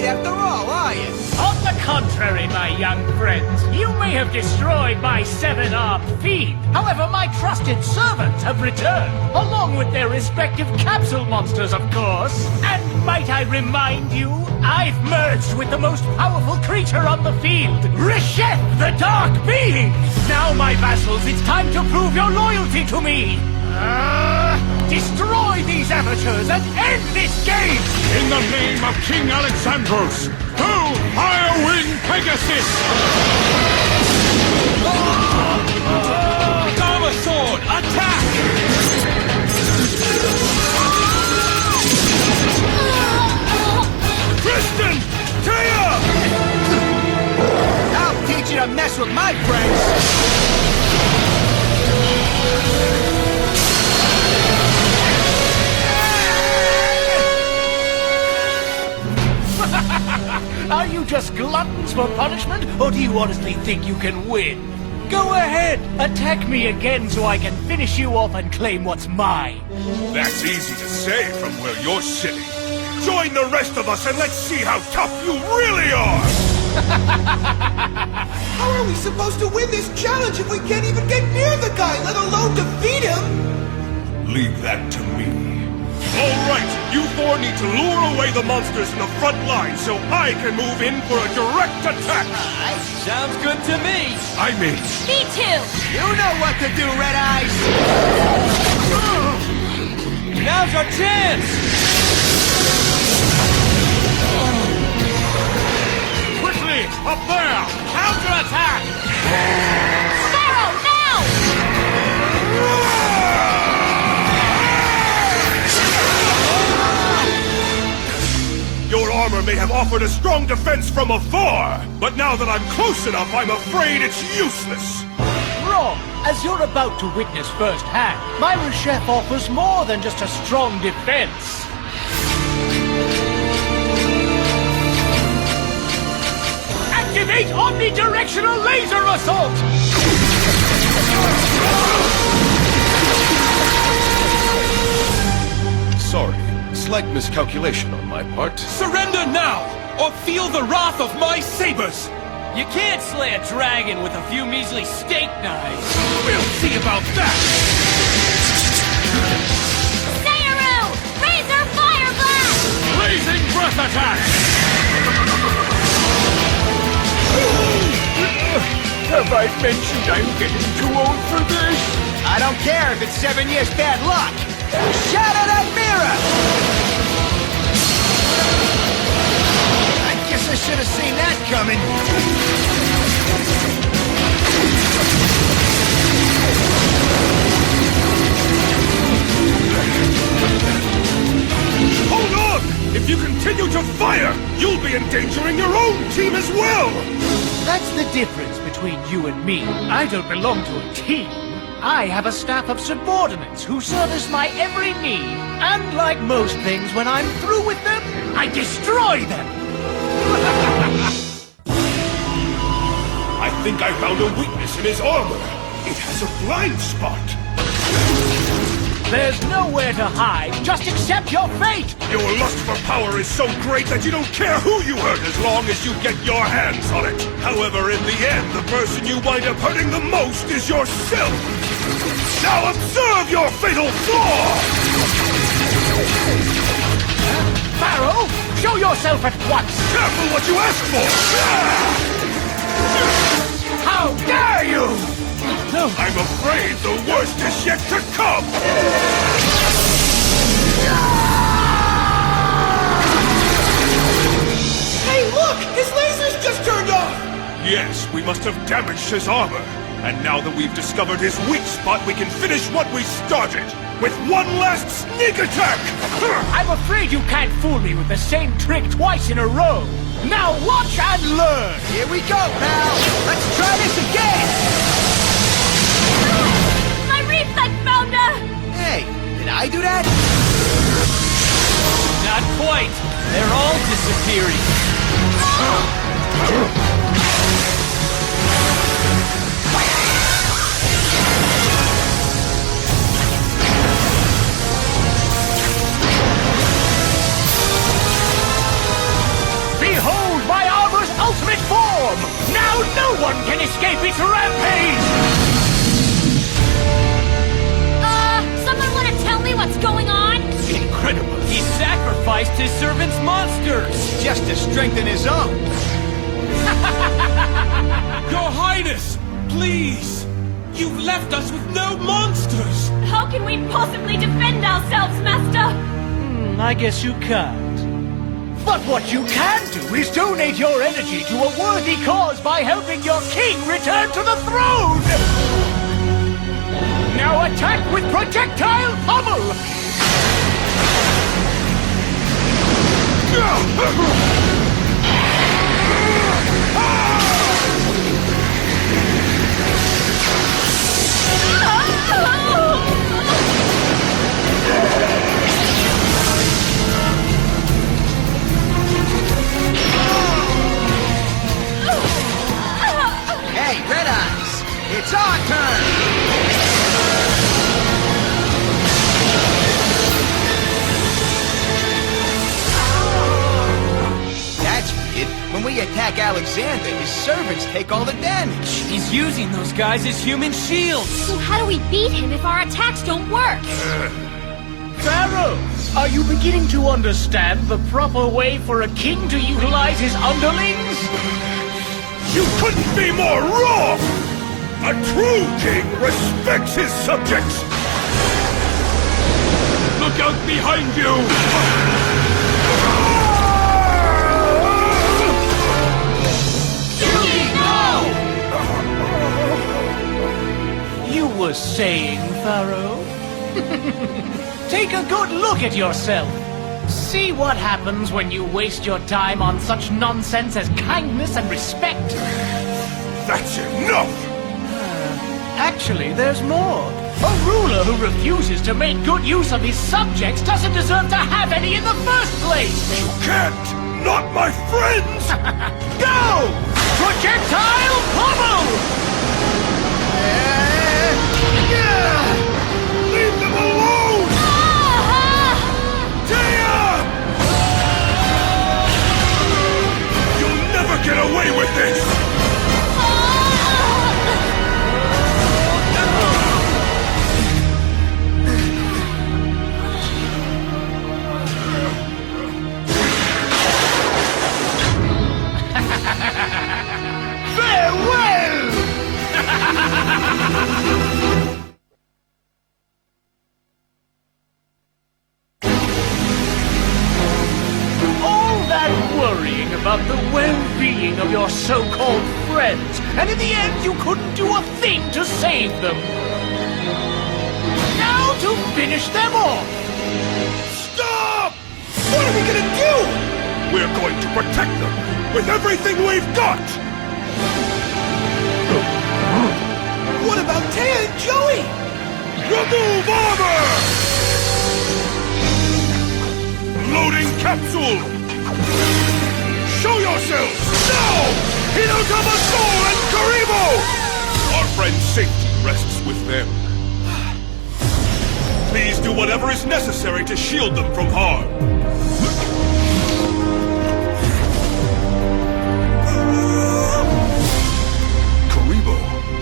afraid after all, are you? On the contrary, my young friends, you may have destroyed my seven-armed fiend. However, my trusted servants have returned, along with their respective capsule monsters, of course. And might I remind you, I've merged with the most powerful creature on the field, Resheth, the Dark Being. Now, my vassals, it's time to prove your loyalty to me. Destroy these amateurs and end this game! In the name of King Alexandros, to Firewing Pegasus! Dharma Sword, attack! Tristan! Taya! I'll teach you to mess with my friends! Are you just gluttons for punishment, or do you honestly think you can win? Go ahead, attack me again so I can finish you off and claim what's mine. That's easy to say from where you're sitting. Join the rest of us and let's see how tough you really are! How are we supposed to win this challenge if we can't even get near the guy, let alone defeat him? Leave that to me. All right, you four need to lure away the monsters in the front line so I can move in for a direct attack. Sounds good to me. I mean... Me too! You know what to do, Red Eyes! Now's our chance! Quickly, up there! Counterattack! Sparrow, now! Your armor may have offered a strong defense from afar, but now that I'm close enough, I'm afraid it's useless. Wrong. As you're about to witness firsthand, my Resheth offers more than just a strong defense. Activate omnidirectional laser assault! Sorry. Slight miscalculation on my part. Surrender now, or feel the wrath of my sabers! You can't slay a dragon with a few measly steak knives. We'll see about that! Sayaru! Razor Fire Blast! Blazing breath attack! Have I mentioned I'm getting too old for this? I don't care if it's 7 years bad luck! Shatter that mirror! I guess I should have seen that coming. Hold on! If you continue to fire, you'll be endangering your own team as well! That's the difference between you and me. I don't belong to a team. I have a staff of subordinates who service my every need. And like most things, when I'm through with them, I destroy them! I think I found a weakness in his armor. It has a blind spot. There's nowhere to hide. Just accept your fate! Your lust for power is so great that you don't care who you hurt as long as you get your hands on it. However, in the end, the person you wind up hurting the most is yourself. Now observe your fatal flaw! Pharaoh, show yourself at once! Careful what you ask for! How dare you! I'm afraid the worst is yet to come! Hey, look! His laser's just turned off! Yes, we must have damaged his armor. And now that we've discovered his weak spot, we can finish what we started! With one last sneak attack! I'm afraid you can't fool me with the same trick twice in a row. Now watch and learn! Here we go, pal! Let's try this again! My reflex bounder! Hey, did I do that? Not quite. They're all disappearing. Feel his servants monsters! Just to strengthen his own. Your Highness, please! You've left us with no monsters! How can we possibly defend ourselves, Master? I guess you can't. But what you can do is donate your energy to a worthy cause by helping your king return to the throne! Now attack with projectile pummel! Hey, Red Eyes! It's our turn! That's weird. When we attack Alexander, his servants take all the damage. He's using those guys as human shields! So how do we beat him if our attacks don't work? Pharaoh, are you beginning to understand the proper way for a king to utilize his underlings? You couldn't be more wrong! A true king respects his subjects! Look out behind you! You were saying, Pharaoh? Take a good look at yourself. See what happens when you waste your time on such nonsense as kindness and respect. That's enough! Actually, there's more. A ruler who refuses to make good use of his subjects doesn't deserve to have any in the first place. You can't! Not my friends! Go! Projectile pummel! Leave them alone! Taya! You'll never get away with this! Farewell! All that worrying about the well-being of your so-called friends, and in the end you couldn't do a thing to save them. Now to finish them off! Stop! What are we gonna do? We're going to protect them with everything we've got! What about Taya and Joey? Remove armor! Loading capsule! Show yourselves! Now! Hinotama Soul and Karibo! Our friend's safety rests with them. Please do whatever is necessary to shield them from harm.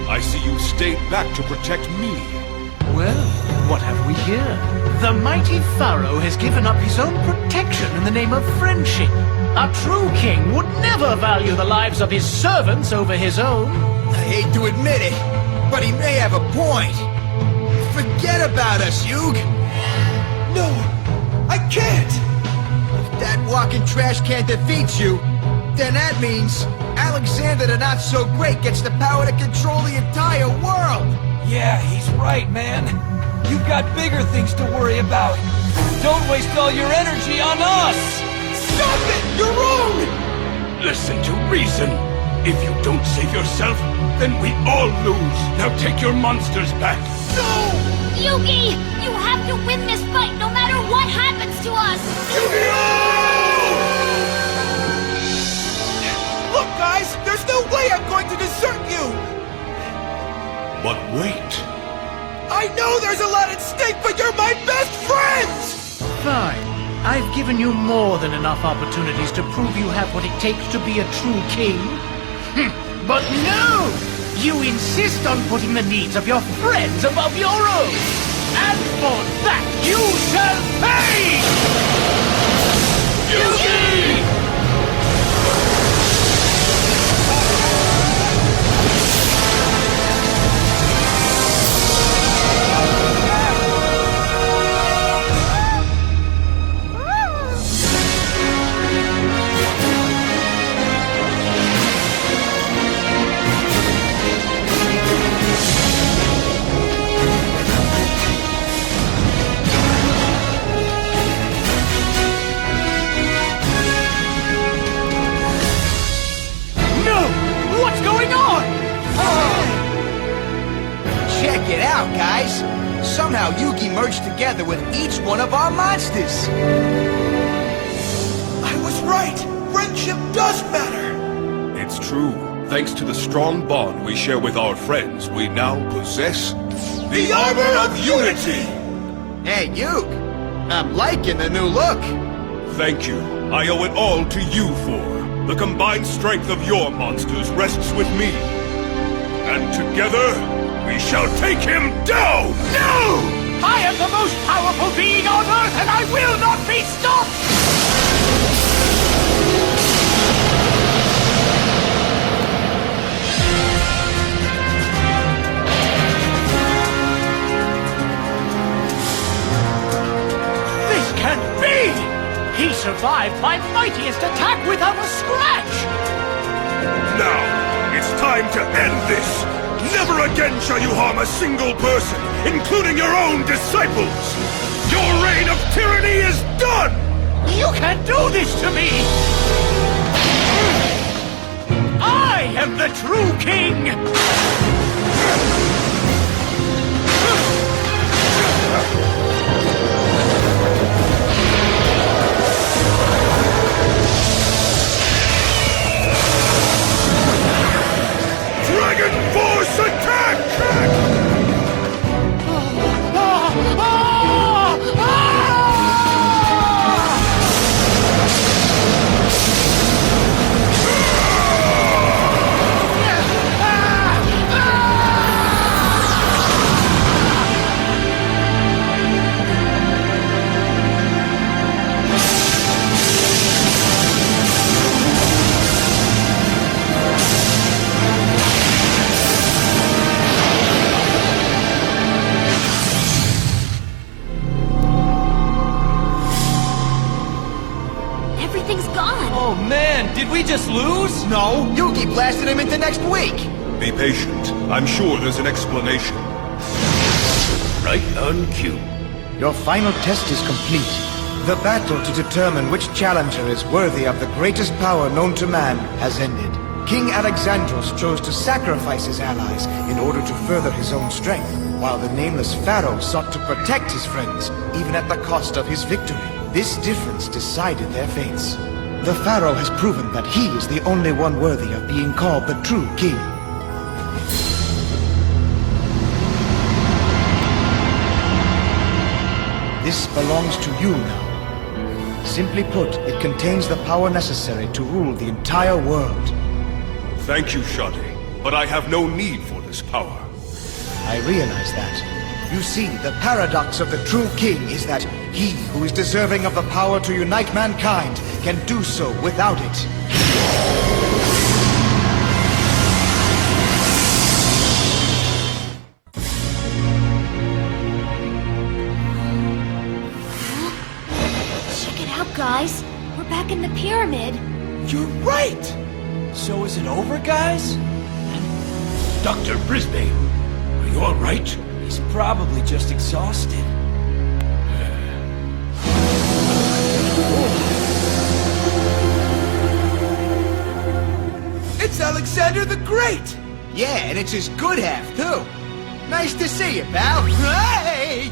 I see you stayed back to protect me. Well, what have we here? The mighty Pharaoh has given up his own protection in the name of friendship. A true king would never value the lives of his servants over his own. I hate to admit it, but he may have a point. Forget about us, Yug. No, I can't. If that walking trash can defeats you, then that means Alexander the Not-So-Great gets the power to control the entire world! Yeah, he's right, man. You've got bigger things to worry about. Don't waste all your energy on us! Stop it! You're wrong! Listen to reason. If you don't save yourself, then we all lose. Now take your monsters back. No! Yugi! You have to win this fight no matter what happens to us! Look, guys! There's no way I'm going to desert you! But wait. I know there's a lot at stake, but you're my best friends! Fine. I've given you more than enough opportunities to prove you have what it takes to be a true king. But no! You insist on putting the needs of your friends above your own! And for that you shall pay! Check it out, guys. Somehow Yugi merged together with each one of our monsters. I was right. Friendship does matter. It's true. Thanks to the strong bond we share with our friends, we now possess the Armor of Unity! Hey, Yug. I'm liking the new look. Thank you. I owe it all to you four. The combined strength of your monsters rests with me. And together, we shall take him down! No! I am the most powerful being on Earth, and I will not be stopped! This can't be! He survived my mightiest attack without a scratch! Now, it's time to end this! Never again shall you harm a single person, including your own disciples! Your reign of tyranny is done! You can't do this to me! I am the true king! Dragon Force attack! Everything's gone. Oh man, did we just lose? No, Yugi blasted him into next week. Be patient. I'm sure there's an explanation. Right on cue. Your final test is complete. The battle to determine which challenger is worthy of the greatest power known to man has ended. King Alexandros chose to sacrifice his allies in order to further his own strength, while the nameless Pharaoh sought to protect his friends, even at the cost of his victory. This difference decided their fates. The Pharaoh has proven that he is the only one worthy of being called the true king. This belongs to you now. Simply put, it contains the power necessary to rule the entire world. Thank you, Shadi, but I have no need for this power. I realize that. You see, the paradox of the true king is that he who is deserving of the power to unite mankind can do so without it. Check it out, guys. We're back in the pyramid. You're right. So is it over, guys? Dr. Brisbane, are you all right? He's probably just exhausted. It's Alexander the Great. Yeah, and it's his good half, too. Nice to see you, pal. Hey!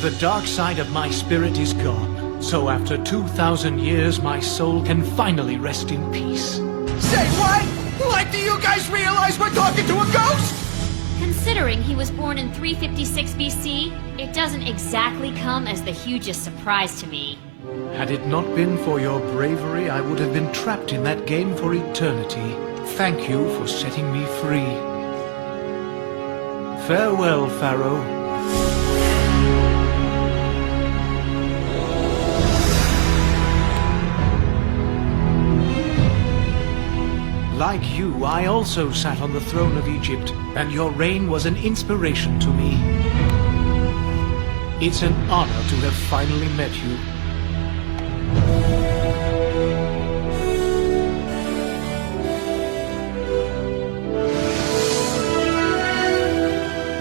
The dark side of my spirit is gone, so after 2,000 years my soul can finally rest in peace. Say what? Like, do you guys realize we're talking to a ghost? Considering he was born in 356 BC, it doesn't exactly come as the hugest surprise to me. Had it not been for your bravery, I would have been trapped in that game for eternity. Thank you for setting me free. Farewell, Pharaoh. Like you, I also sat on the throne of Egypt, and your reign was an inspiration to me. It's an honor to have finally met you.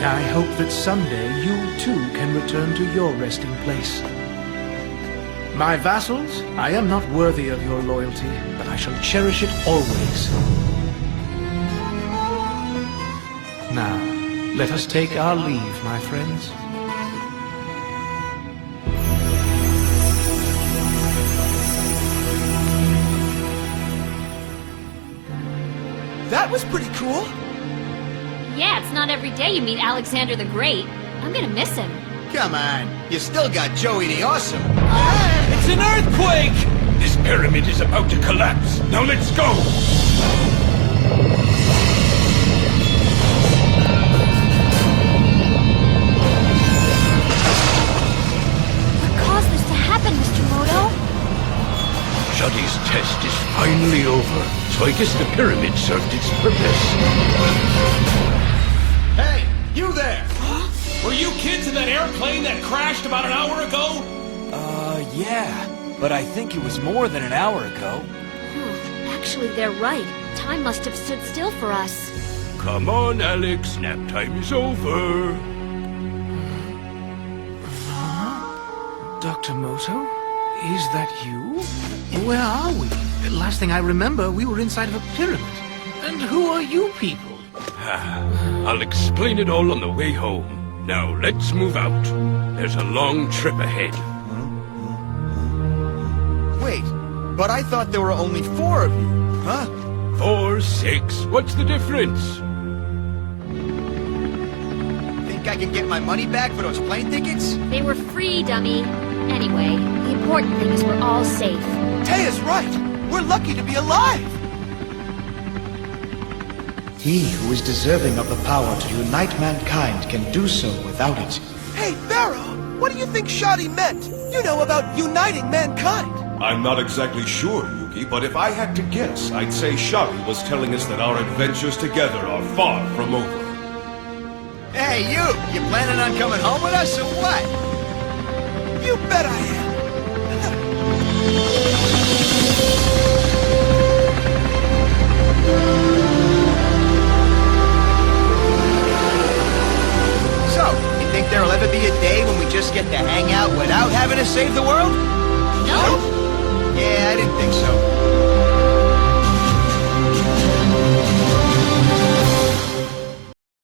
I hope that someday you too can return to your resting place. My vassals, I am not worthy of your loyalty, but I shall cherish it always. Now, let us take our leave, my friends. That was pretty cool. Yeah, it's not every day you meet Alexander the Great. I'm gonna miss him. Come on, you still got Joey the Awesome. It's an earthquake! This pyramid is about to collapse. Now let's go! What caused this to happen, Mr. Moto? Shuddy's test is finally over, so I guess the pyramid served its purpose. Hey, you there! Were you kids in that airplane that crashed about an hour ago? Yeah. But I think it was more than an hour ago. Actually, they're right. Time must have stood still for us. Come on, Alex, nap time is over. Dr. Moto? Is that you? Where are we? Last thing I remember, we were inside of a pyramid. And who are you people? I'll explain it all on the way home. Now, let's move out. There's a long trip ahead. Wait, but I thought there were only 4 of you, huh? 4, 6, what's the difference? Think I can get my money back for those plane tickets? They were free, dummy. Anyway, the important thing is we're all safe. Taya's right. We're lucky to be alive. He who is deserving of the power to unite mankind can do so without it. Hey, Pharaoh, what do you think Shadi meant? You know about uniting mankind. I'm not exactly sure, Yugi, but if I had to guess, I'd say Shari was telling us that our adventures together are far from over. Hey, you planning on coming home with us or what? You bet I am. So, you think there'll ever be a day when we just get to hang out without having to save the world? No? Yeah, I didn't think so.